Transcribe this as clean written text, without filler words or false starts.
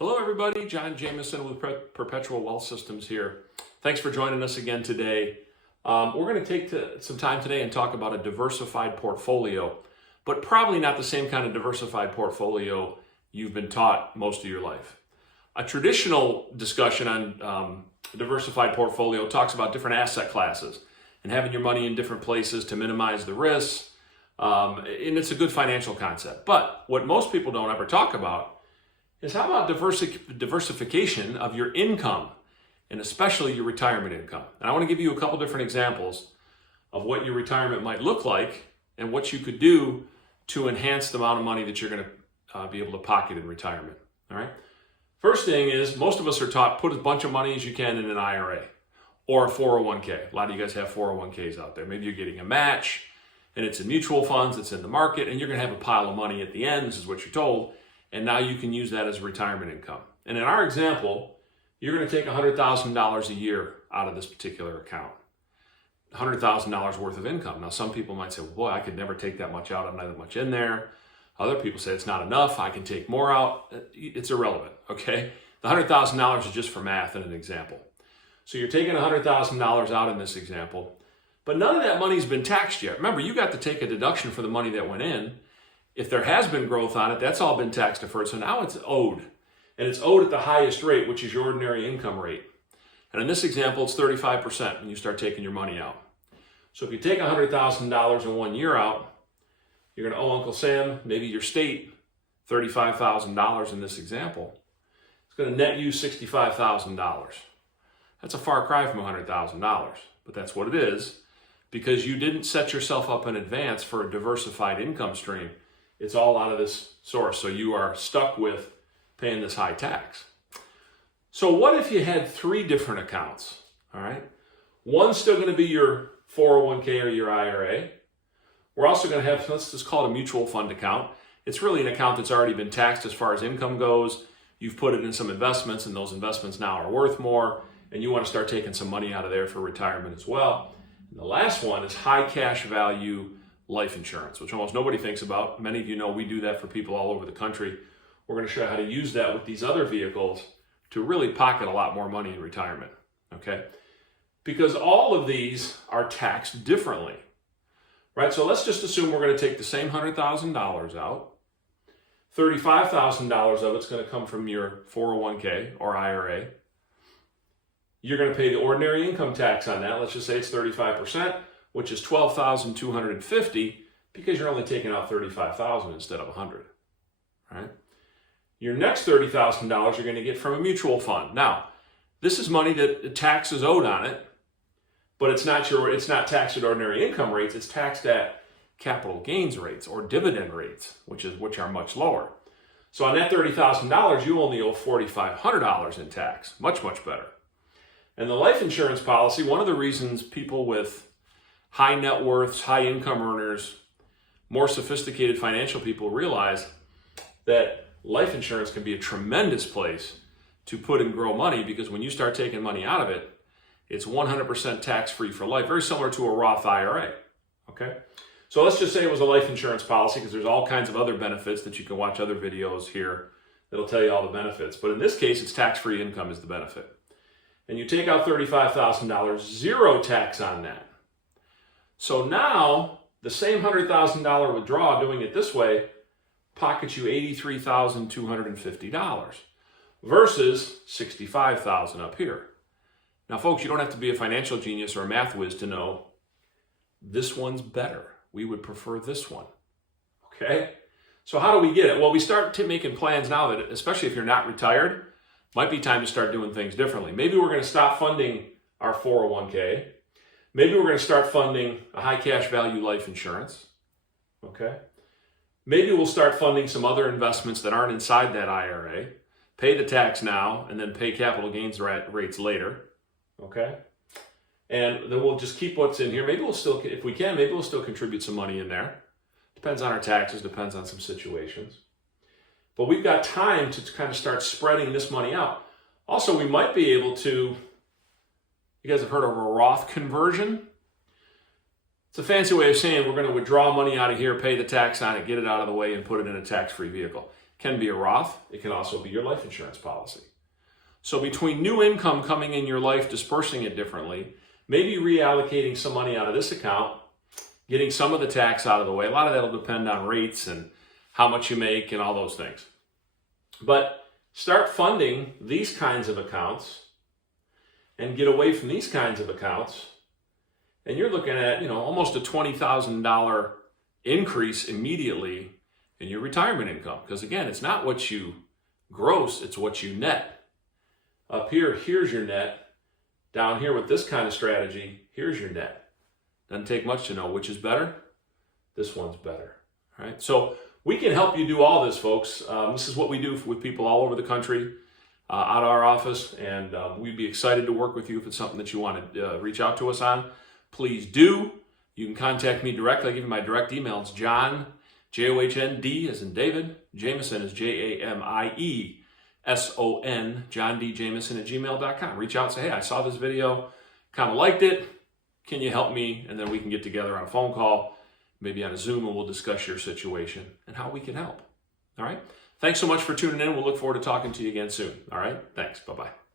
Hello, everybody. John Jameson with Perpetual Wealth Systems here. Thanks for joining us again today. We're going to take some time today and talk about a diversified portfolio, but probably not the same kind of diversified portfolio you've been taught most of your life. A traditional discussion on diversified portfolio talks about different asset classes and having your money in different places to minimize the risks. And it's a good financial concept. But what most people don't ever talk about is how about diversification of your income, and especially your retirement income. And I want to give you a couple different examples of what your retirement might look like and what you could do to enhance the amount of money that you're going to be able to pocket in retirement. All right. First thing is, most of us are taught put as bunch of money as you can in an IRA or a 401k. A lot of you guys have 401ks out there. Maybe you're getting a match and it's in mutual funds, it's in the market, and you're going to have a pile of money at the end. This is what you're told. And now you can use that as retirement income. And in our example, you're going to take $100,000 a year out of this particular account. $100,000 worth of income. Now, some people might say, well, boy, I could never take that much out. I'm not that much in there. Other people say it's not enough. I can take more out. It's irrelevant, okay? The $100,000 is just for math and an example. So you're taking $100,000 out in this example, but none of that money's been taxed yet. Remember, you got to take a deduction for the money that went in. If there has been growth on it, that's all been tax deferred. So now it's owed. And it's owed at the highest rate, which is your ordinary income rate. And in this example, it's 35% when you start taking your money out. So if you take $100,000 in 1 year out, you're going to owe Uncle Sam, maybe your state, $35,000 in this example. It's going to net you $65,000. That's a far cry from $100,000, but that's what it is because you didn't set yourself up in advance for a diversified income stream. It's all out of this source, so you are stuck with paying this high tax. So what if you had 3 different accounts, all right? One's still going to be your 401k or your IRA. We're also going to have, let's just call it a mutual fund account. It's really an account that's already been taxed as far as income goes. You've put it in some investments, and those investments now are worth more, and you want to start taking some money out of there for retirement as well. And the last one is high cash value life insurance, which almost nobody thinks about. Many of you know we do that for people all over the country. We're going to show you how to use that with these other vehicles to really pocket a lot more money in retirement, okay? Because all of these are taxed differently, right? So let's just assume we're going to take the same $100,000 out. $35,000 of it's going to come from your 401k or IRA. You're going to pay the ordinary income tax on that. Let's just say it's 35%. Which is $12,250 because you're only taking out $35,000 instead of $100, right? Your next $30,000 you're going to get from a mutual fund. Now, this is money that the tax is owed on it, but it's not taxed at ordinary income rates. It's taxed at capital gains rates or dividend rates, which are much lower. So on that $30,000, you only owe $4,500 in tax. Much, much better. And the life insurance policy, one of the reasons people with high net worths, high income earners, more sophisticated financial people realize that life insurance can be a tremendous place to put and grow money because when you start taking money out of it, it's 100% tax-free for life, very similar to a Roth IRA, okay? So let's just say it was a life insurance policy because there's all kinds of other benefits that you can watch other videos here that'll tell you all the benefits. But in this case, it's tax-free income is the benefit. And you take out $35,000, zero tax on that. So now, the same $100,000 withdrawal, doing it this way, pockets you $83,250 versus $65,000 up here. Now, folks, you don't have to be a financial genius or a math whiz to know this one's better. We would prefer this one, okay? So how do we get it? Well, we start making plans now that, especially if you're not retired, might be time to start doing things differently. Maybe we're going to stop funding our 401k. Maybe we're going to start funding a high cash value life insurance, okay? Maybe we'll start funding some other investments that aren't inside that IRA, pay the tax now, and then pay capital gains rates later, okay? And then we'll just keep what's in here. Maybe we'll still, if we can, maybe we'll still contribute some money in there. Depends on our taxes, depends on some situations. But we've got time to kind of start spreading this money out. Also, we might be able to, you guys have heard of a Roth conversion? It's a fancy way of saying we're going to withdraw money out of here, pay the tax on it, get it out of the way, and put it in a tax-free vehicle. can be a Roth. It can also be your life insurance policy. So between new income coming in your life, dispersing it differently, maybe reallocating some money out of this account, getting some of the tax out of the way. A lot of that will depend on rates and how much you make and all those things. But start funding these kinds of accounts and get away from these kinds of accounts. And you're looking at, almost a $20,000 increase immediately in your retirement income. Because again, it's not what you gross, it's what you net. Up here, here's your net. Down here with this kind of strategy, here's your net. Doesn't take much to know which is better. This one's better, right? So we can help you do all this, folks. This is what we do with people all over the country out of our office, and we'd be excited to work with you if it's something that you want to reach out to us on. Please do. You can contact me directly. I'll give you my direct email. It's John, Johnd, as in David. Jameson is Jamieson, John D. Jameson at gmail.com. Reach out and say, hey, I saw this video, kind of liked it. Can you help me? And then we can get together on a phone call, maybe on a Zoom, and we'll discuss your situation and how we can help. All right? Thanks so much for tuning in. We'll look forward to talking to you again soon. All right? Thanks. Bye-bye.